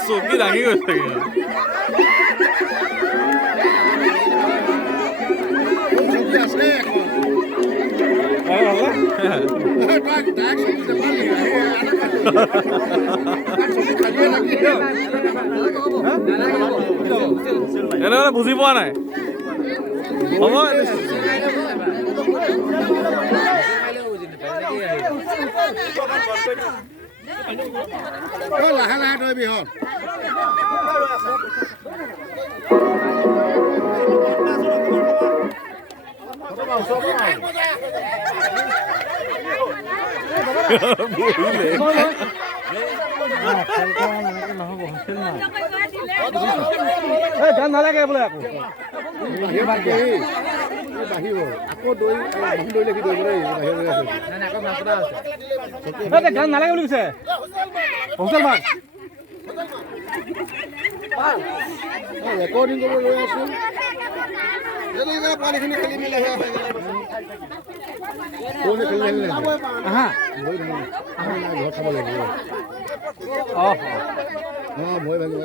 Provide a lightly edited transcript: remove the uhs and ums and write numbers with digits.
চকী দাঙি গৈছে এনেহলে বুজি পোৱা নাই হ'ব লাহে লাহে তই বিহত গান নালাগে বোলে আকৌ বাঢ়িব আকৌ দৈ দৈ লাগি দৈ গান নালাগে বুলি কৈছে হোটেল ভাগ ৰেকৰ্ডিং কৰিব লৈ আছো পানীখিনি খেলি মেলি ঘৰত খাব লাগিব মই ভাবিব